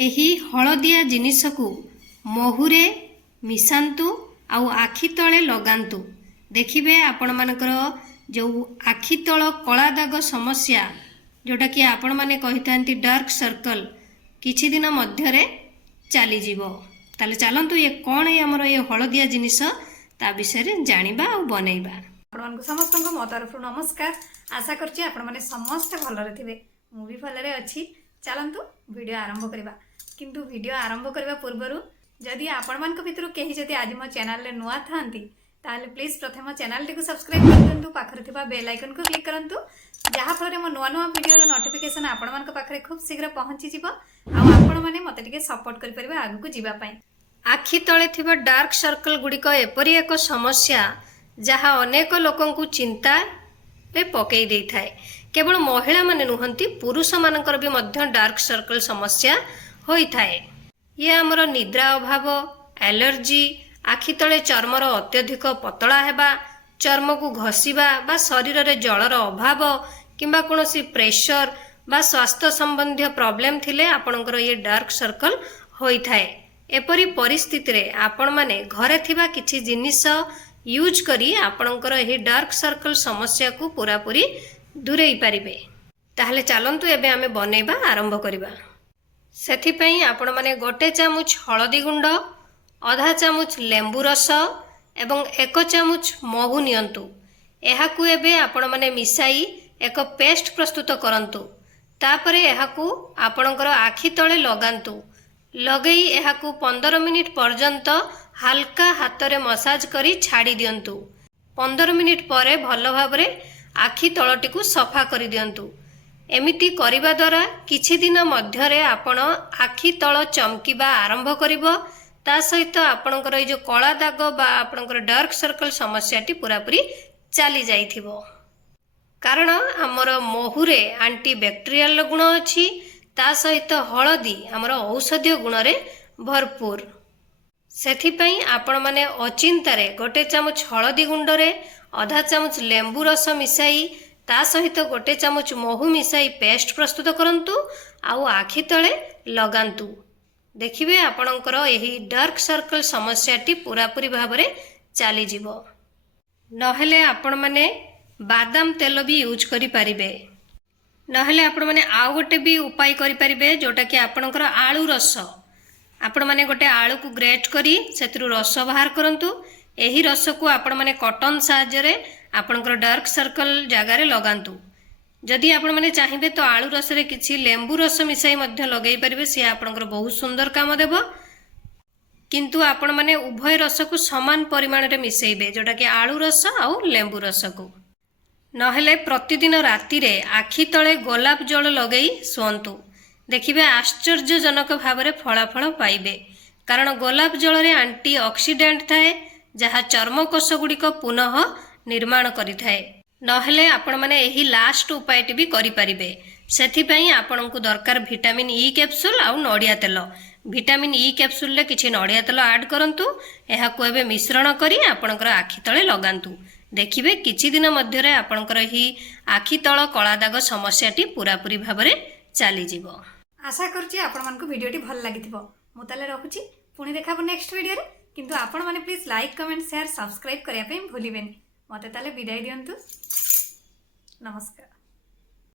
एही हलदिया जिनिस को महुरे मिसांतु आउ आखि तले लगांतु। देखिबे आपण मानकर जो आखि तल कला दाग समस्या जोटा कि आपण माने कहितांती डार्क सर्कल किछि दिन मध्यरे चली जीवो। ताले चलंतु ये कोन है हमर ये हलदिया जिनिस ता विषय रे जानिबा आ बनेइबा। आपण मानक समस्त मो तरफ नमस्कार। आशा करछि आपण माने समस्त भलरे थिबे। मु भी भलरे अछि। चलंतु वीडियो आरंभ करबा। किंतु वीडियो आरंभ करबा पूर्वरु जदि आपण मानक भितरु केही जदि आज मो चैनल रे नुआ थांती ताले प्लीज प्रथम चैनल टी को सब्सक्राइब कर दियंतु। पाखरे थिबा बेल आइकन को क्लिक करंतु जहा फल मो नुआ नुआ वीडियो रो नोटिफिकेशन आपण मानक पाखरे खूब शीघ्र पहुंची जिवो आ आपण माने मते टिके सपोर्ट करि परिबा आगु को जिबा पई। आखि तले थिबा डार्क सर्कल गुड़िक एपरी एक समस्या जहाँ अनेक लोकं को चिंता रे पकई देई थाए। केवल महिला माने नुहंती पुरुष मानकर भी मध्य डार्क सर्कल समस्या होई थाए। ये हमर निद्रा अभाव, एलर्जी, आखि तले चर्मर अत्यधिक पतला हेबा, चर्म को घसीबा बा शरीर रे जलर अभाव किंबा कोनोसी प्रेशर बा स्वास्थ्य संबंधी प्रॉब्लम थिले आपनकर ये डार्क सर्कल होई थाए। एपरी परिस्थिति रे आपण माने घरे थिबा किछि जिनिस यूज करी आपनकर एही डार्क सर्कल समस्या को पूरा पूरी दूरेई पारिबे। ताहले चलंतु एबे आमे बनेइबा आरंभ करिबा। सेथि पई आपण माने गोटे चामच हळदी गुंड, आधा चामच लेंबू रस एवं 1 चामच महू नियंतु। एहाकू एबे आपण माने मिसाई एक पेस्ट प्रस्तुत करंतु। तापरे एहाकू आपणकर आखि तळे लगांतु। लगेई एहाकू 15 मिनिट पर्यंत हल्का हाथ रे मसाज करी छाड़ी दियंतु। 15 मिनिट परे भल भाबरे आखि तळटी को सफा करी दियंतु। एमिति करिबा द्वारा किछि दिन मध्यरे आपण आखि तळ चमकीबा आरंभ करिवो। ता सहित आपणकर ए जो कला दाग बा आपणकर डार्क सर्कल समस्याटी पूरा पूरी चली जाइथिबो। कारण हमर महुरे एंटी बैक्टेरियल गुण अछि, ता सहित हळदी हमर औषधीय गुण रे भरपूर। सेथिपई आपण माने अचिंतारे गोटे चामच हळदी गुंड रे आधा चामच लेंबू रस मिसाई ता सहित गोटे चामच महू मिसाई पेस्ट प्रस्तुत करंतु आउ आखि तळे लगांतु। देखिबे आपणकर एही डार्क सर्कल समस्याटी पूरा पूरी भाबरे चली जीवो। नहेले आपण माने बादाम तेल भी यूज करि परिबे। नहेले आपण माने आउ गोटे भी उपाय करि परिबे जोटा कि आपणकर आलू रस। आपण माने गोटे आलू को ग्रेट करी सेतिरु रस बाहर करंतु। एही रस को आपण माने कॉटन साहाय्य रे आपणकर डार्क सर्कल जगह रे लगांतु। जदि आपण माने चाहिबे तो आलू रस रे किछि लेंबू रस मिसाई मध्य लगेई परिबे, से आपणकर बहुत सुंदर काम देबो। किंतु आपण माने उभय रस को समान परिमाण रे मिसाइबे जोटा कि आलू रस आउ लेंबू रस को। नहेले प्रतिदिन राति रे आखि तळे गोलाप जल लगेई सोंतु। देखिबे आश्चर्यजनक भावरे फलाफल पाइबे। कारण गोलाप जल रे एंटी ऑक्सीडेंट थाए जहाँ चर्म कोष गुड़िक पुनः निर्माण करि थाए। नहेले आपण माने एही लास्ट उपायटी भी करि परिबे। सेथिपई आपनकु दरकार विटामिन ई कैप्सूल आउ नडिया तेल। विटामिन ई कैप्सूल ले किछि नडिया तेल ऐड करंतु। एहाकु एबे मिश्रण करी आपनकर आखि तळे लगांतु। देखिबे किछि दिन मध्य रे आपनकर ही आखि तळ कला दाग समस्याटी पूरा पूरी भाबरे चली जीवो। आशा करछि आपण मानकु वीडियोटी भल लागिथिबो। मु ताले रखुछि, पुणी देखाबो नेक्स्ट वीडियो रे। किंतु आपण माने please like comment share subscribe करिया पे भूलिबेनी। मते ताले विदाई दियंतु। नमस्कार।